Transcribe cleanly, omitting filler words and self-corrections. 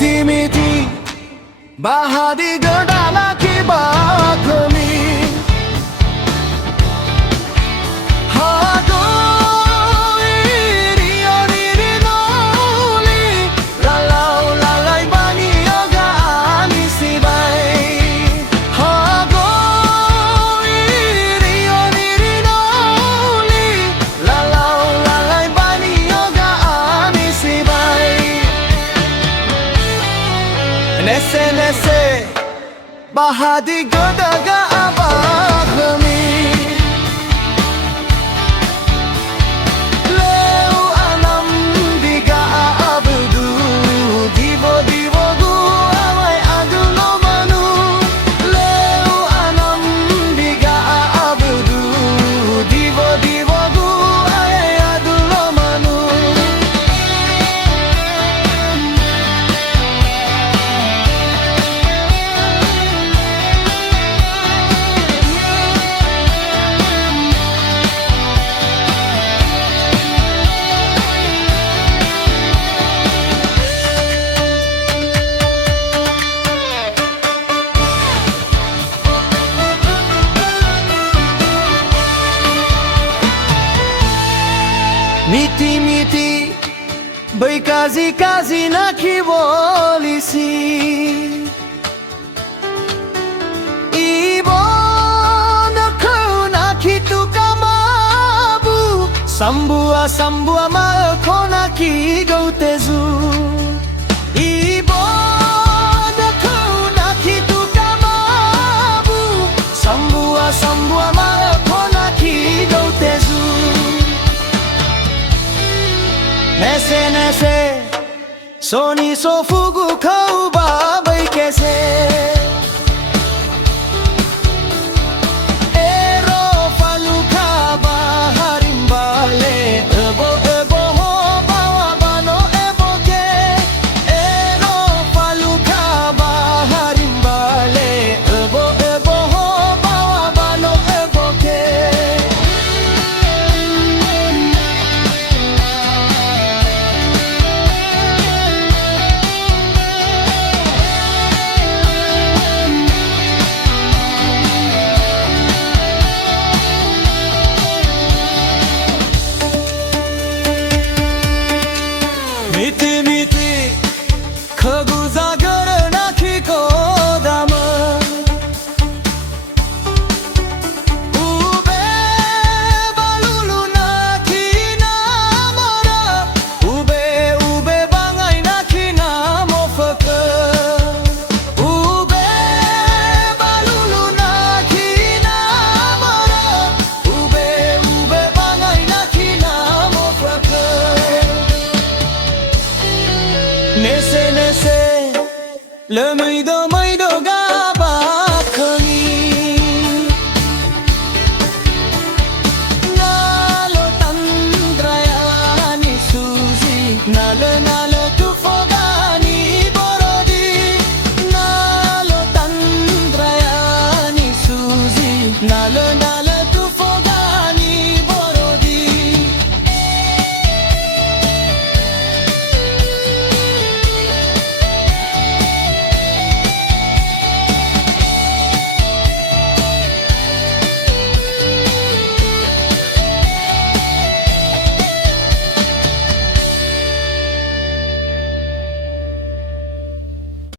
MITI Bahadi gedala ki bakmi Hado iri iri noli Lalau lalai bani yoga ani sibai Hado iri iri noli Lalau lalai bani yoga ani sibai Nese nese Bahadi godaga abagami Leu anam biga abdu Divo divo gu awai adu no manu Leu anam biga abdu Divo divo gu awai adu no manu MITI MITI Baikazi kazi na kibolisi Ibo nakuna kitu kamabu Sambua sambua malkona kigautezu Ibo nakuna kitu kamabu Sambua sambua malkona kigautezu Nese nese Soni so fugu kau babai kese Ero faluka baharimbale Ebo ebo ho bawa bano ebo ke Ero faluka baharimbale Ebo ebo ho bawa bano ebo ke MITI MITI खगुजा गर नाखिको दाम ube बालुलु नाखि Namra ube ube बाङाइ नाखि नामफक ube बालुलु नाखि Namra ube ube बाङाइ नाखि नामफक Nese nese le maidan